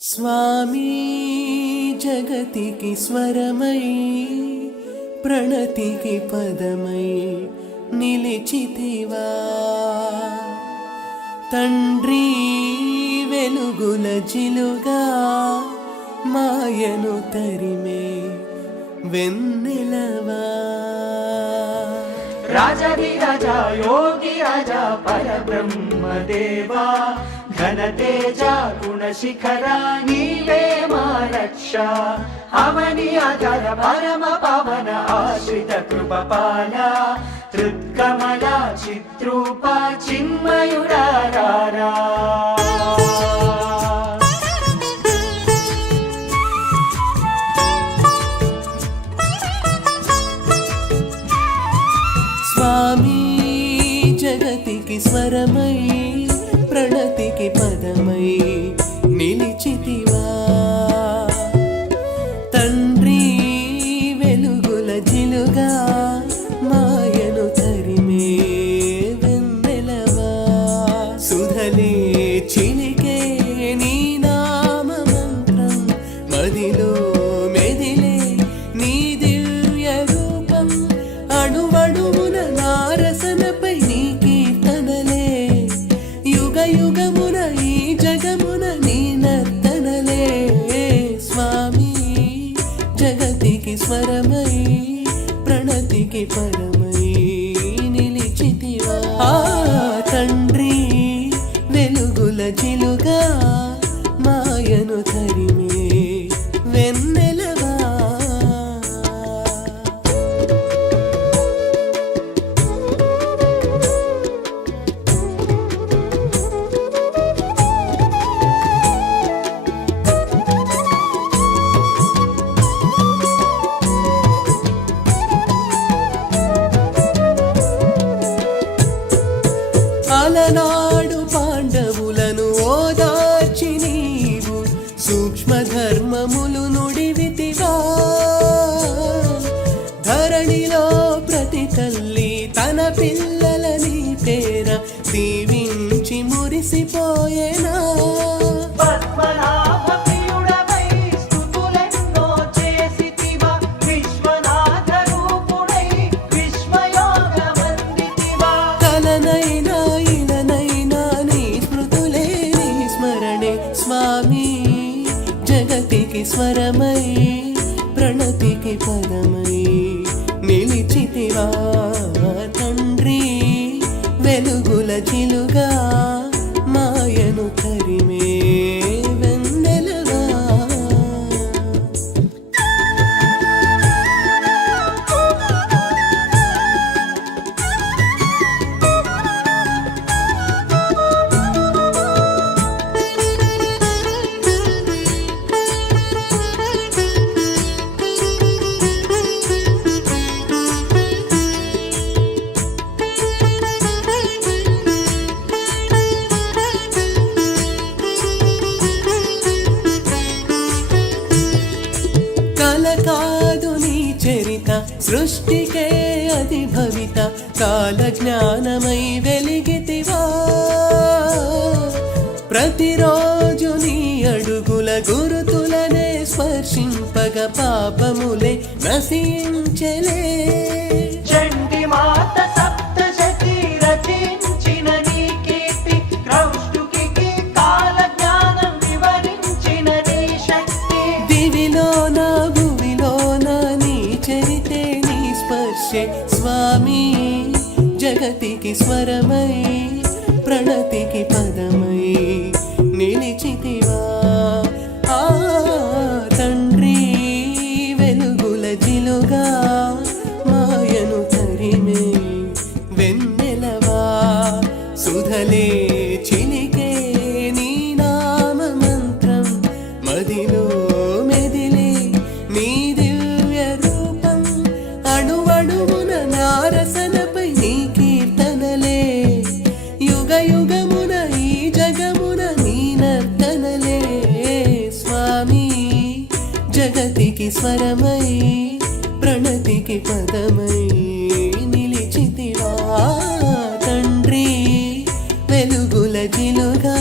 స్వామి జగతికి స్వరమై ప్రణతికి పదమై నిలిచితివా తండ్రి వెలుగుల జిలుగా మాయను తరిమే వెన్నెలవా రాజాధిరాజా యోగి రాజా పరబ్రహ్మ దేవా ఘనతేజ గుణశిఖరా నీవే మా రక్ష అవని ఆధార పరమ పవన ఆశ్రిత కృపపాల హృత్కమల చిత్రూప చిన్మయుడారా స్వామి జగతికి స్వరమై ప్రణతికి పదమై నిలిచితివా తండ్రి వెలుగుల జిలుగా మాయను తరిమే వెన్నెలవా సుధలే చిలికే నీ నామ మంత్రం మదిలో మెదిలే నీ దివ్య రూపం అణువణువున నారసనపై నీ కీర్తనలే యుగ యుగమున ఈ జగమున నీ నర్తనలే స్వామి జగతికి స్వరమై ప్రణతికి పరమై నిలిచితివా తండ్రి వెలుగుల జిలుగా మాయను తరిమే వెన్నెలవా అలనాడు పాండవులను ఓదార్చి నీవు సూక్ష్మ ధర్మములు నుడివితివా ధరణిలో ప్రతి తల్లి తన పిల్లలని పేర దీవించి మురిసిపోయేనా పద్మనాభ ప్రియుడవై స్తుతులెన్నో చేసితివా విశ్వనాథ రూపుడై విశ్వయోగ వందితివా కలనైనా ఇలనైనా నీ స్మృతులే నీ స్మరణే స్వామి జగతికి స్వరమై ప్రణతికి పదమై నిలిచితివా తండ్రి వెలుగుల జిలుగా మాయను తరిమే వెన్నెలవా కల కాదు నీ చరిత సృష్టికే అది భవిత కాల జ్ఞానమై వెలిగితివా ప్రతిరోజు నీ అడుగుల గురుతులనే స్పర్శింపగ పాపములే నశించలే చండి మాత సప్తశతి రచించిన నీ కీర్తి క్రౌష్టుకి కాల జ్ఞానం వివరించిన నీ శక్తి దివిలోన భువిలోన నీ చరితే నీ స్పర్శే స్వామి జగతికి స్వరమై ప్రణతికి పదమై నిలిచితివా తండ్రి వెలుగుల జిలుగా మాయను తరిమే వెన్నెలవా సుధలే చిలికే నీ నామ మంత్రం మదిలో మెదిలే నీ దివ్య రూపం అణువణువున నారసనపై నీ కీర్తనలే యుగ యుగమున ఈ జగమున నీ నర్తనలే స్వామి జగతికి స్వరమై ప్రణతికి పదమై నిలిచితివా తండ్రి వెలుగుల జిలుగా